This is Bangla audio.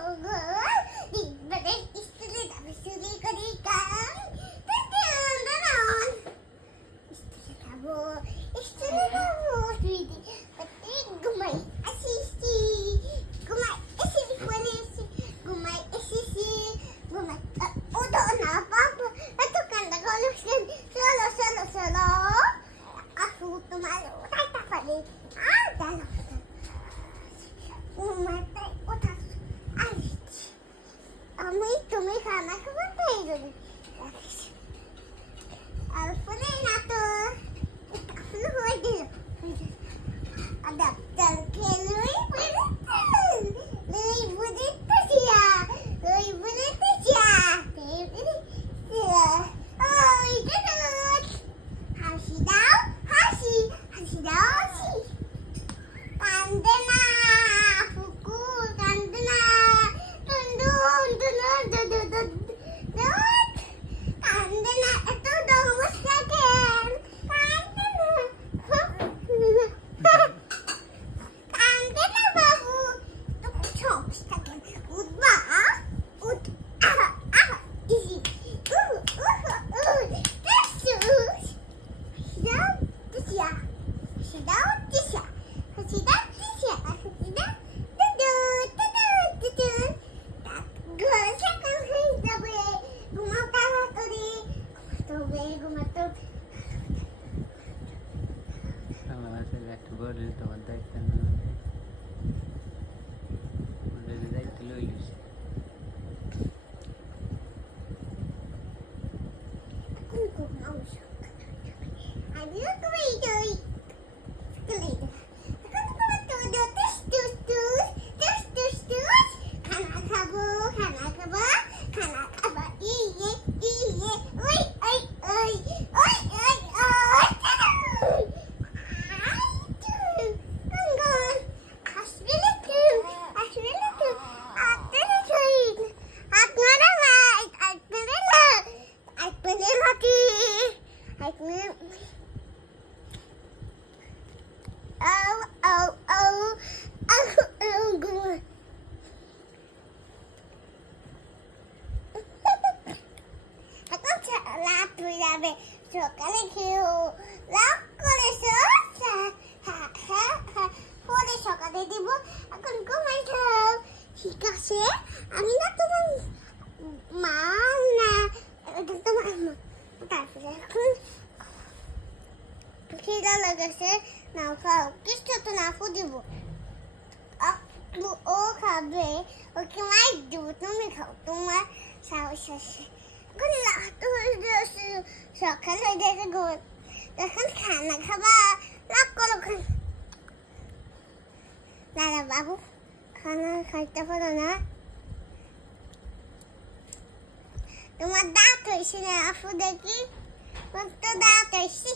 Oh. The. করে তোমার দেখেন। খাবে সকালে খেয়েও রাগ করেছ? পরে সকালে দিব। এখন ঘুমাই যাও। ঠিক আছে? আমি না তোমার মা না তোমার তারপরে এখন খিদা লেগেছে। না খাও। কিছু তো না দিব। ও খাবে। ওকে মাইক দিব। তুমি খাও। তোমার সাহস আছে। খানা খাবা, রাগ করো দাদা বাবু, খানা খাইতে পারো না। তোমার দাঁত হয়েছে না আপু দেখি। তোর তো দাঁত হয়েছে